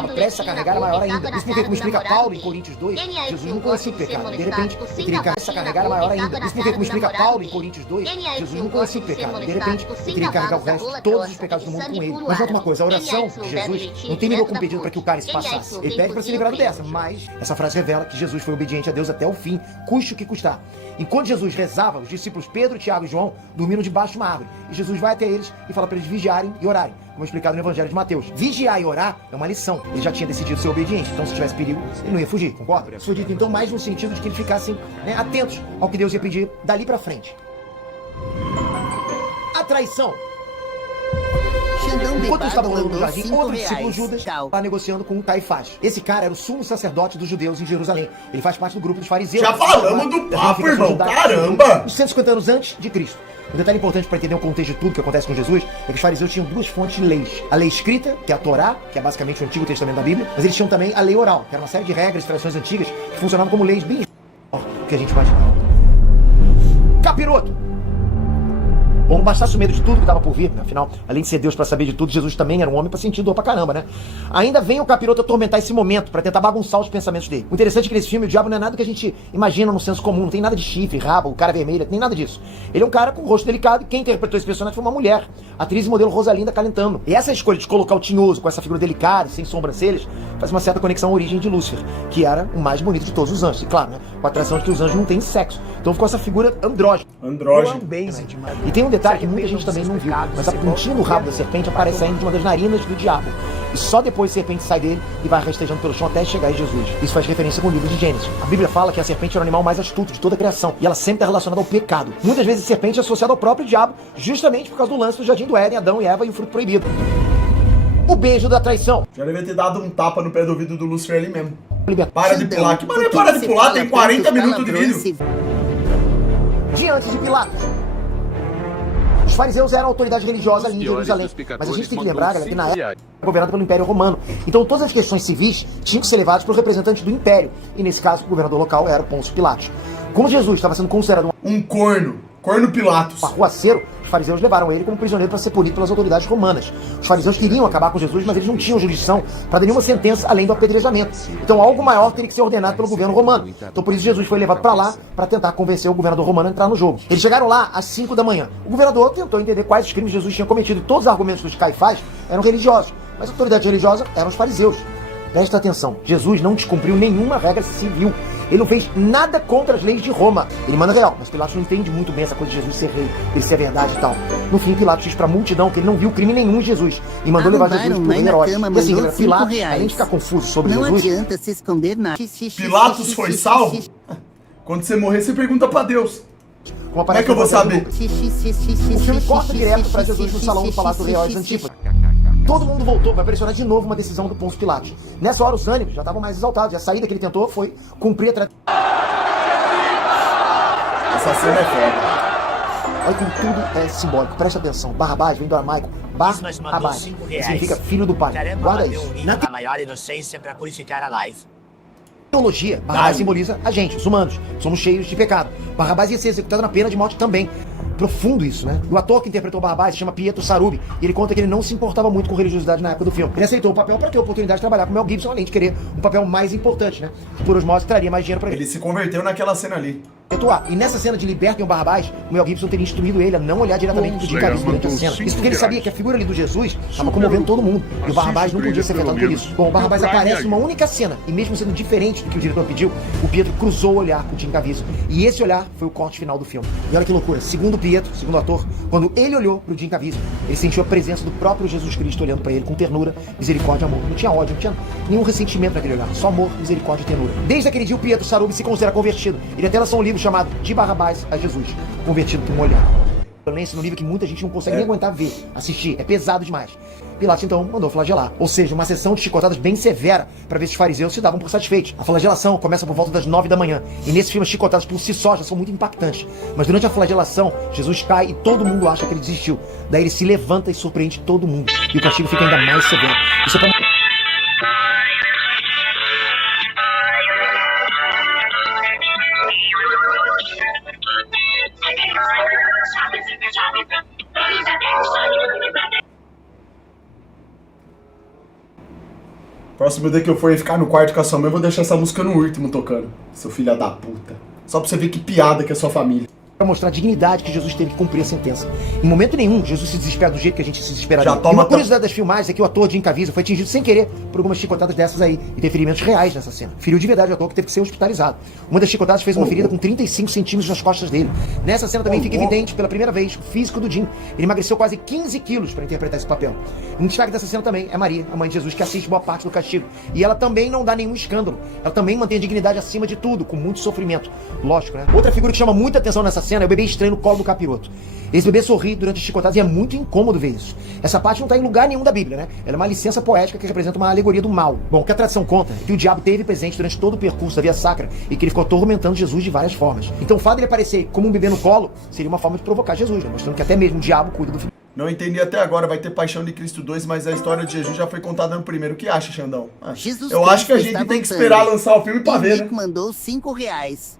estava prestes a carregar era maior ainda. Isso porque, como explica Paulo em Coríntios 2, Jesus não conhecia o pecado. De repente, ele teria que carregar era maior ainda. Isso porque, como explica Paulo em Coríntios 2, Jesus não conhecia o pecado. De repente, ele teria que carregar o resto de todos os pecados do mundo com ele. Mas nota uma coisa, a oração de Jesus não terminou com um pedido para que o cálice passasse. Ele pede para ser livrado dessa, mas essa frase revela que Jesus foi obediente a Deus até o fim, custe o que custar. Enquanto Jesus rezava, os discípulos Pedro, Tiago e João dormiram debaixo de uma árvore. E Jesus vai até eles e fala para eles vigiarem e orarem, como é explicado no Evangelho de Mateus. Vigiar e orar é uma lição. Ele já tinha decidido ser obediente, então se tivesse perigo, ele não ia fugir, concorda? Isso foi dito então mais no sentido de que eles ficassem atentos ao que Deus ia pedir dali para frente. A traição. Enquanto estava rolando no jardim, outro discípulo Judas está negociando com o Caifás. Esse cara era o sumo sacerdote dos judeus em Jerusalém. Ele faz parte do grupo dos fariseus. Já falamos do papo, irmão. Caramba! Uns 150 anos antes de Cristo. Um detalhe importante para entender o contexto de tudo que acontece com Jesus é que os fariseus tinham duas fontes de leis. A lei escrita, que é a Torá, que é basicamente o Antigo Testamento da Bíblia, mas eles tinham também a lei oral, que era uma série de regras e tradições antigas que funcionavam como leis bem que a gente imaginava. Capiroto! Bom, não bastasse o medo de tudo que estava por vir, né? Afinal, além de ser Deus para saber de tudo, Jesus também era um homem para sentir dor pra caramba, né? Ainda vem o capiroto atormentar esse momento, para tentar bagunçar os pensamentos dele. O interessante é que nesse filme o diabo não é nada que a gente imagina no senso comum, não tem nada de chifre, rabo, cara vermelha, nem nada disso. Ele é um cara com um rosto delicado e quem interpretou esse personagem foi uma mulher, a atriz e modelo Rosalinda Calentano. E essa escolha de colocar o tinhoso com essa figura delicada, sem sobrancelhas, faz uma certa conexão à origem de Lúcifer, que era o mais bonito de todos os anjos. E claro, né? Com a atração de que os anjos não têm sexo. Então ficou essa figura andrógena. E tem um detalhe que muita gente também não viu, mas a pontinha do rabo da serpente aparece saindo de uma das narinas do diabo. E só depois a serpente sai dele e vai rastejando pelo chão até chegar em Jesus. Isso faz referência com o livro de Gênesis. A Bíblia fala que a serpente era o animal mais astuto de toda a criação, e ela sempre está relacionada ao pecado. Muitas vezes a serpente é associada ao próprio diabo, justamente por causa do lance do jardim do Éden, Adão e Eva e o fruto proibido. O beijo da traição. Já devia ter dado um tapa no pé do ouvido do Lúcifer ali mesmo. Para de pular. Que maneiro para de pular? Tem 40 minutos de vídeo. Diante de Pilatos. Os fariseus eram a autoridade religiosa ali em Jerusalém, mas a gente tem que lembrar, galera, que na época era governado pelo Império Romano. Então todas as questões civis tinham que ser levadas para o representante do Império, e nesse caso o governador local era Pôncio Pilatos. Como Jesus estava sendo considerado um corno Pilatos, arruaceiro, os fariseus levaram ele como prisioneiro para ser punido pelas autoridades romanas. Os fariseus queriam acabar com Jesus, mas eles não tinham jurisdição para dar nenhuma sentença além do apedrejamento. Então algo maior teria que ser ordenado pelo governo romano. Então por isso Jesus foi levado para lá para tentar convencer o governador romano a entrar no jogo. Eles chegaram lá às 5 da manhã. O governador tentou entender quais os crimes Jesus tinha cometido, e todos os argumentos dos Caifás eram religiosos, mas a autoridade religiosa eram os fariseus. Presta atenção, Jesus não descumpriu nenhuma regra civil. Ele não fez nada contra as leis de Roma. Ele manda real, mas Pilatos não entende muito bem essa coisa de Jesus ser rei, ele ser a verdade e tal. No fim, Pilatos diz pra multidão que ele não viu crime nenhum em Jesus e mandou levar Jesus por Herodes. E assim, galera, Pilatos, além de ficar confuso sobre não Jesus... Não adianta se esconder nada. Pilatos foi salvo? Quando você morrer, você pergunta pra Deus. Como é que eu vou saber? O filme corta direto pra Jesus no salão do Palácio Real de Antípara. Todo mundo voltou para pressionar de novo uma decisão do Pôncio Pilatos. Nessa hora os ânimos já estavam mais exaltados, e a saída que ele tentou foi cumprir a tradição. Essa cena é foda. Olha como tudo é simbólico, presta atenção. Barrabás vem do aramaico Barrabás, que significa filho do pai. Guarda isso. Na maior inocência para purificar a live. Teologia, Barrabás simboliza a gente, os humanos. Somos cheios de pecado. Barrabás ia ser executado na pena de morte também. Profundo isso, né? O ator que interpretou Barrabás se chama Pietro Sarubi, e ele conta que ele não se importava muito com religiosidade na época do filme. Ele aceitou o papel para ter a oportunidade de trabalhar com Mel Gibson, além de querer um papel mais importante, né? Por osmose, traria mais dinheiro para ele. Ele se converteu naquela cena ali. E nessa cena de Libertem o Barrabás, o Mel Gibson teria instruído ele a não olhar diretamente pro Jim Caviezel durante a cena. Isso porque ele sabia que a figura ali do Jesus estava comovendo todo mundo, e o Barrabás não podia ser afetado por isso. Bom, o Barrabás aparece em uma única cena, e mesmo sendo diferente do que o diretor pediu, o Pietro cruzou o olhar com o Jim Caviezel, e esse olhar foi o corte final do filme. E olha que loucura, segundo o Pietro, segundo o ator, quando ele olhou pro Jim Caviezel, ele sentiu a presença do próprio Jesus Cristo olhando para ele com ternura, misericórdia e amor. Não tinha ódio, não tinha nenhum ressentimento naquele olhar, só amor, misericórdia e ternura. Desde aquele dia o Pietro Sarubi se considera convertido. Ele até lançou um livro chamado De Barrabás a Jesus, convertido por um olhar. Violência no nível que muita gente não consegue nem aguentar ver, assistir, é pesado demais. Pilatos então mandou flagelar, ou seja, uma sessão de chicotadas bem severa para ver se os fariseus se davam por satisfeitos. A flagelação começa por volta das 9 da manhã, e nesse filme as chicotadas por si só já são muito impactantes. Mas durante a flagelação, Jesus cai e todo mundo acha que ele desistiu. Daí ele se levanta e surpreende todo mundo, e o castigo fica ainda mais severo. Isso é pra... Próximo dia que eu for ficar no quarto com a sua mãe, eu vou deixar essa música no último tocando. Seu filho da puta. Só pra você ver que piada que é sua família. Para mostrar a dignidade que Jesus teve que cumprir a sentença. Em momento nenhum, Jesus se desespera do jeito que a gente se desesperaria. Já toma e uma curiosidade das filmagens é que o ator Jim Caviezel foi atingido sem querer por algumas chicotadas dessas aí, e tem ferimentos reais nessa cena. Feriu de verdade o ator, que teve que ser hospitalizado. Uma das chicotadas fez uma ferida com 35 centímetros nas costas dele. Nessa cena também fica evidente, pela primeira vez, o físico do Jim. Ele emagreceu quase 15 quilos para interpretar esse papel. Um destaque dessa cena também é Maria, a mãe de Jesus, que assiste boa parte do castigo. E ela também não dá nenhum escândalo. Ela também mantém a dignidade acima de tudo, com muito sofrimento. Lógico, né? Outra figura que chama muita atenção nessa cena é o bebê estranho no colo do capiroto. Esse bebê sorri durante as chicotadas e é muito incômodo ver isso. Essa parte não está em lugar nenhum da Bíblia, né? Ela é uma licença poética que representa uma alegoria do mal. Bom, o que a tradição conta é que o diabo teve presente durante todo o percurso da Via Sacra e que ele ficou atormentando Jesus de várias formas. Então o fato de ele aparecer como um bebê no colo seria uma forma de provocar Jesus, né? Mostrando que até mesmo o diabo cuida do filho. Não entendi até agora, vai ter Paixão de Cristo 2, mas a história de Jesus já foi contada no primeiro. O que acha, Xandão? Eu acho que a gente tem que esperar lançar o filme pra ver, né? Henrique mandou R$5.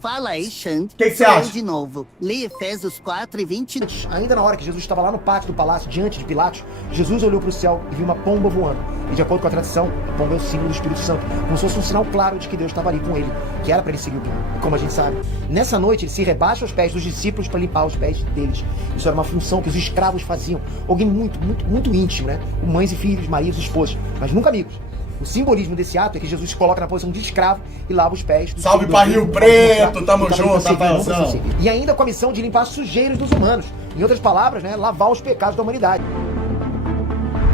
Fala aí, Xand. O que você acha? De novo. Lê Efésios 4:20. Ainda na hora que Jesus estava lá no pátio do palácio, diante de Pilatos, Jesus olhou para o céu e viu uma pomba voando. E de acordo com a tradição, a pomba é o símbolo do Espírito Santo, como se fosse um sinal claro de que Deus estava ali com ele, que era para ele seguir o plano. E como a gente sabe, nessa noite ele se rebaixa aos pés dos discípulos para limpar os pés deles. Isso era uma função que os escravos faziam. Alguém muito íntimo, né? Com mães e filhos, maridos e esposas, mas nunca amigos. O simbolismo desse ato é que Jesus se coloca na posição de escravo e lava os pés. Salve pra Rio Preto, tamo junto, Rafaelzão. E ainda com a missão de limpar as sujeiras dos humanos. Em outras palavras, né, lavar os pecados da humanidade.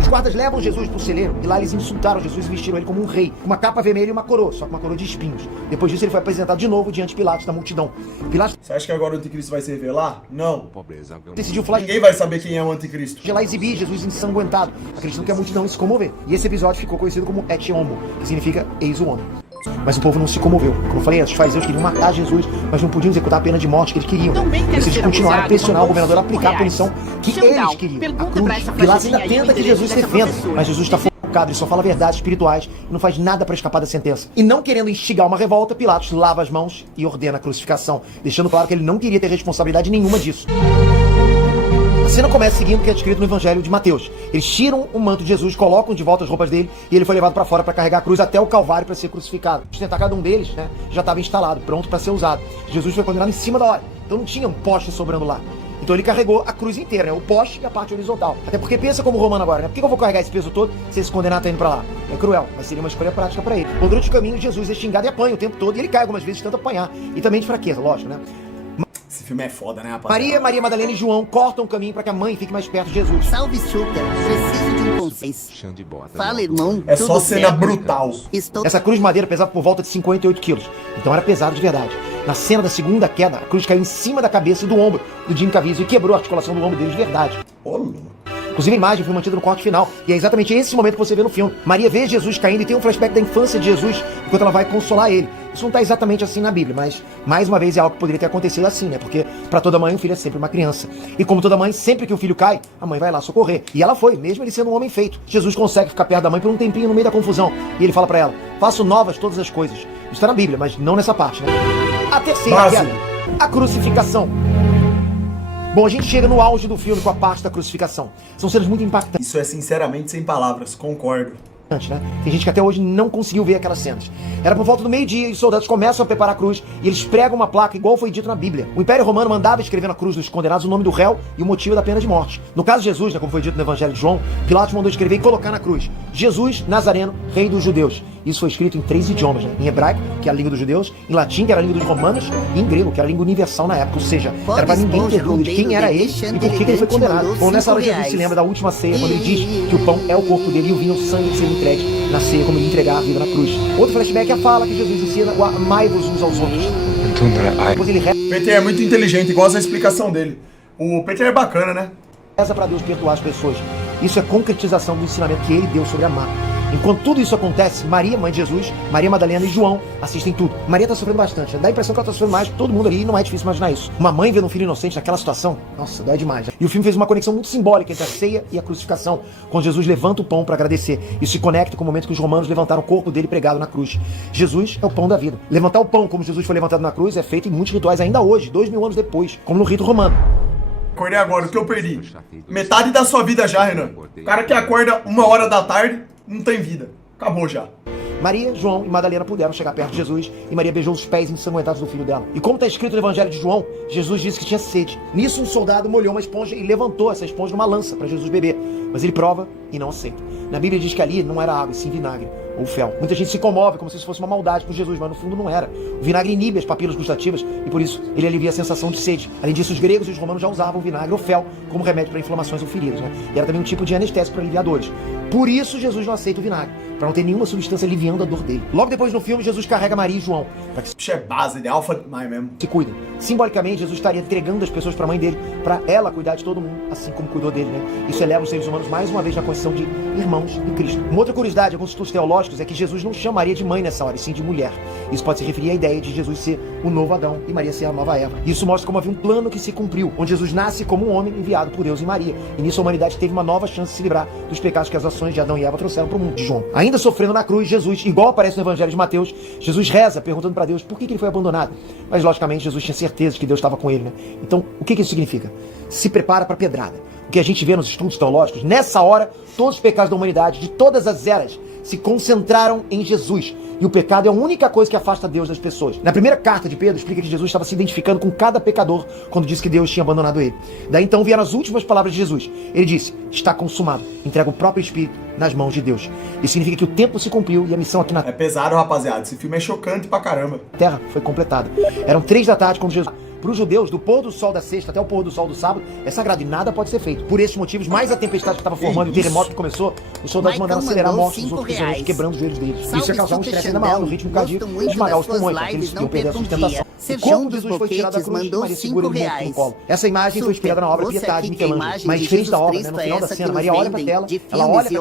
Os guardas levam Jesus pro celeiro e lá eles insultaram Jesus e vestiram ele como um rei, com uma capa vermelha e uma coroa, só que uma coroa de espinhos. Depois disso ele foi apresentado de novo diante de Pilatos da multidão. Pilatos Você acha que agora o anticristo vai se revelar? Não. decidiu Ninguém vai saber quem é o anticristo. lá exibir Jesus ensanguentado, acreditando que a multidão ia se comover. E esse episódio ficou conhecido como Et Homo, que significa eis o homem. Mas o povo não se comoveu. Como eu falei, os fariseus queriam matar Jesus, mas não podiam executar a pena de morte que eles queriam. Eles continuaram a pressionar o governador a aplicar a punição que eles queriam. A cruz. Pilatos ainda tenta que Jesus se defenda, mas Jesus está focado, ele só fala verdades espirituais e não faz nada para escapar da sentença. E não querendo instigar uma revolta, Pilatos lava as mãos e ordena a crucificação, deixando claro que ele não queria ter responsabilidade nenhuma disso. A cena começa seguindo o que é descrito no Evangelho de Mateus. Eles tiram o manto de Jesus, colocam de volta as roupas dele e ele foi levado para fora para carregar a cruz até o Calvário para ser crucificado. Sustentar cada um deles, né, já estava instalado, pronto para ser usado. Jesus foi condenado em cima da hora, então não tinha um poste sobrando lá. Então ele carregou a cruz inteira, né, o poste e a parte horizontal. Até porque pensa como romano agora, né? Por que eu vou carregar esse peso todo se esse condenado tá indo para lá? É cruel, mas seria uma escolha prática para ele. Quando durante o caminho, Jesus é xingado e apanha o tempo todo e ele cai algumas vezes, tenta apanhar. E também de fraqueza, lógico, né? Esse filme é foda, né, rapaziada? Maria Madalena e João cortam o caminho para que a mãe fique mais perto de Jesus. Salve, Chuca. Preciso de um conselho. Fala, irmão. É só tudo cena certo? brutal. Estou... Essa cruz de madeira pesava por volta de 58 quilos, então era pesado de verdade. Na cena da segunda queda, a cruz caiu em cima da cabeça e do ombro do Jim Caviezel e quebrou a articulação do ombro dele de verdade. Ô, louco. Inclusive a imagem foi mantida no corte final, e é exatamente esse momento que você vê no filme. Maria vê Jesus caindo e tem um flashback da infância de Jesus, enquanto ela vai consolar ele. Isso não está exatamente assim na Bíblia, mas mais uma vez é algo que poderia ter acontecido assim, né? Porque para toda mãe, o filho é sempre uma criança. E como toda mãe, sempre que o filho cai, a mãe vai lá socorrer. E ela foi, mesmo ele sendo um homem feito. Jesus consegue ficar perto da mãe por um tempinho no meio da confusão. E ele fala para ela, faço novas todas as coisas. Isso está na Bíblia, mas não nessa parte, né? A terceira queda, a crucificação. Bom, a gente chega no auge do filme com a parte da crucificação. São cenas muito impactantes. Isso é sinceramente sem palavras, concordo. Né? Tem gente que até hoje não conseguiu ver aquelas cenas. Era por volta do meio-dia e os soldados começam a preparar a cruz e eles pregam uma placa igual foi dito na Bíblia. O Império Romano mandava escrever na cruz dos condenados o nome do réu e o motivo da pena de morte. No caso de Jesus, né, como foi dito no Evangelho de João, Pilatos mandou escrever e colocar na cruz: Jesus Nazareno, rei dos judeus. Isso foi escrito em 3 idiomas, né? Em hebraico, que era a língua dos judeus, em latim, que era a língua dos romanos, e em grego, que era a língua universal na época. Ou seja, era para ninguém ter dúvida de quem era ele e por que ele foi condenado. Bom, nessa hora Jesus se lembra da última ceia, quando ele diz que o pão é o corpo dele e o vinho é o sangue que seria entregue na ceia, como ele entregar a vida na cruz. Outro flashback é a fala que Jesus ensina o amai-vos uns aos outros. Depois ele Peter é muito inteligente, igual essa explicação dele. O Peter é bacana, né? reza para Deus perdoar as pessoas. Isso é concretização do ensinamento que ele deu sobre amar. Enquanto tudo isso acontece, Maria, mãe de Jesus, Maria Madalena e João assistem tudo. Maria tá sofrendo bastante, dá a impressão que ela tá sofrendo mais que todo mundo ali, e não é difícil imaginar isso. Uma mãe vendo um filho inocente naquela situação, nossa, dói demais. E o filme fez uma conexão muito simbólica entre a ceia e a crucificação, quando Jesus levanta o pão para agradecer. Isso se conecta com o momento que os romanos levantaram o corpo dele pregado na cruz. Jesus é o pão da vida. Levantar o pão como Jesus foi levantado na cruz é feito em muitos rituais ainda hoje, 2000 anos depois, como no rito romano. Acordei agora, o que eu perdi? Metade da sua vida já, Renan. O cara que acorda 1 hora da tarde, não tem vida. Acabou já. Maria, João e Madalena puderam chegar perto de Jesus e Maria beijou os pés ensanguentados do filho dela. E como está escrito no Evangelho de João, Jesus disse que tinha sede. Nisso um soldado molhou uma esponja e levantou essa esponja numa lança para Jesus beber. Mas ele prova e não aceita. Na Bíblia diz que ali não era água, e sim vinagre ou fel. Muita gente se comove como se isso fosse uma maldade com Jesus, mas no fundo não era. O vinagre inibe as papilas gustativas e por isso ele alivia a sensação de sede. Além disso, os gregos e os romanos já usavam o vinagre ou fel como remédio para inflamações ou feridas, né? E era também um tipo de anestésico para aliviar dores. Por isso Jesus não aceita o vinagre, para não ter nenhuma substância aliviando a dor dele. Logo depois no filme, Jesus carrega Maria e João para que Bicho é base, ele é alfa demais mesmo. se cuidem. Simbolicamente, Jesus estaria entregando as pessoas para a mãe dele, para ela cuidar de todo mundo, assim como cuidou dele, né? Isso eleva os seres humanos mais uma vez na condição de irmãos em Cristo. Uma outra curiosidade, alguns estudos teológicos, é que Jesus não chama Maria de mãe nessa hora, e sim de mulher. Isso pode se referir à ideia de Jesus ser o novo Adão e Maria ser a nova Eva. Isso mostra como havia um plano que se cumpriu, onde Jesus nasce como um homem enviado por Deus e Maria. E nisso a humanidade teve uma nova chance de se livrar dos pecados que as ações de Adão e Eva trouxeram para o mundo de João. Ainda sofrendo na cruz, Jesus, igual aparece no Evangelho de Mateus, Jesus reza perguntando para Deus por que ele foi abandonado. Mas logicamente Jesus tinha certeza de que Deus estava com ele, né? Então, o que isso significa? Se prepara para a pedrada. O que a gente vê nos estudos teológicos, nessa hora, todos os pecados da humanidade, de todas as eras, se concentraram em Jesus. E o pecado é a única coisa que afasta Deus das pessoas. Na primeira carta de Pedro, explica que Jesus estava se identificando com cada pecador quando disse que Deus tinha abandonado ele. Daí então vieram as últimas palavras de Jesus. Ele disse, está consumado. Entrega o próprio Espírito nas mãos de Deus. Isso significa que o tempo se cumpriu e a missão aqui na É pesado, rapaziada. Esse filme é chocante pra caramba. terra foi completada. Eram 3 da tarde quando Jesus... Para os judeus, do pôr do sol da sexta até o pôr do sol do sábado, é sagrado e nada pode ser feito. Por esses motivos, mais a tempestade que estava formando e o terremoto que começou, os soldados mandaram acelerar a morte dos outros prisioneiros, quebrando os joelhos deles. Isso ia causar um estresse ainda maior no ritmo cardíaco e esmagar os pulmões, porque eles iam perder a sustentação. O corpo de Jesus foi tirado da cruz e Maria segura ele morto no colo. Essa imagem foi inspirada na obra Pietà de Michelangelo. Mas diferente da obra, né, no final da cena, Maria olha para a tela, ela olha para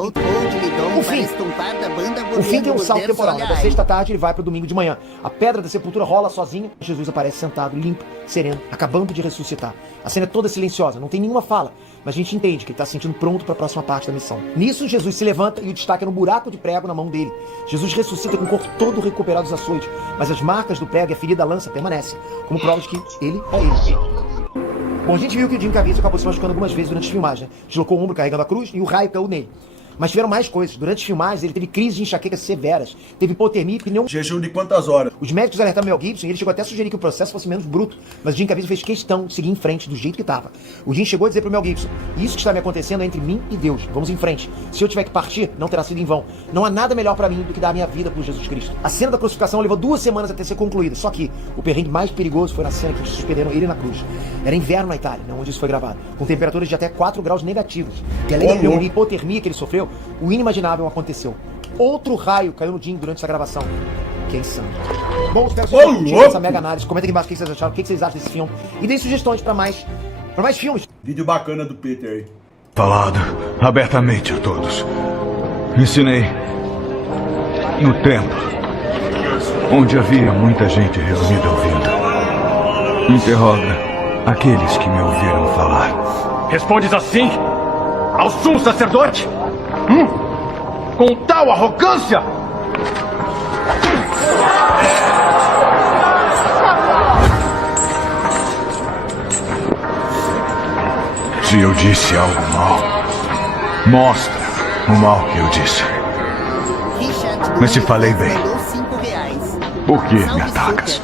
o fim tem um salto temporal, né? Da sexta tarde ele vai para o domingo de manhã. A pedra da sepultura rola sozinha, Jesus aparece sentado, limpo, sereno, acabando de ressuscitar. A cena é toda silenciosa, não tem nenhuma fala, mas a gente entende que ele está se sentindo pronto para a próxima parte da missão. Nisso, Jesus se levanta e o destaca no buraco de prego na mão dele. Jesus ressuscita com o corpo todo recuperado dos açoites, mas as marcas do prego e a ferida da lança permanecem, como provas de que ele é ele. Bom, a gente viu que o Jim Caviezel acabou se machucando algumas vezes durante as filmagens, né? Deslocou o ombro carregando a cruz e o raio caiu nele. Mas tiveram mais coisas. Durante as filmagens, ele teve crises de enxaquecas severas, teve hipotermia e pneumonia. Jejum de quantas horas? Os médicos alertaram Mel Gibson e ele chegou até a sugerir que o processo fosse menos bruto, mas o Jim Caviezel fez questão de seguir em frente do jeito que estava. O Jim chegou a dizer pro Mel Gibson, isso que está me acontecendo é entre mim e Deus, vamos em frente. Se eu tiver que partir, não terá sido em vão. Não há nada melhor para mim do que dar a minha vida por Jesus Cristo. A cena da crucificação levou 2 semanas até ser concluída, só que o perrengue mais perigoso foi na cena que suspenderam ele na cruz. Era inverno na Itália, né, onde isso foi gravado, com temperaturas de até 4 graus negativos. E além da pneumonia e hipotermia que ele sofreu, o inimaginável aconteceu. Outro raio caiu no Jim durante essa gravação. Que é insano. Bom, espero que vocês curtiram essa mega análise. Comenta aqui embaixo o que vocês acharam, o que vocês acham desse filme. E deem sugestões para mais filmes. Vídeo bacana do Peter aí. Falado abertamente a todos. Ensinei no templo, onde havia muita gente reunida ouvindo. Interroga aqueles que me ouviram falar. Respondes assim ao sumo sacerdote? Com tal arrogância? Se eu disse algo mal, mostra o mal que eu disse. Mas se falei bem, por que me atacas?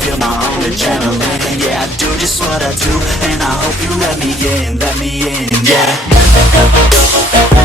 Feel my own adrenaline, yeah, I do just what I do, and I hope you let me in, yeah.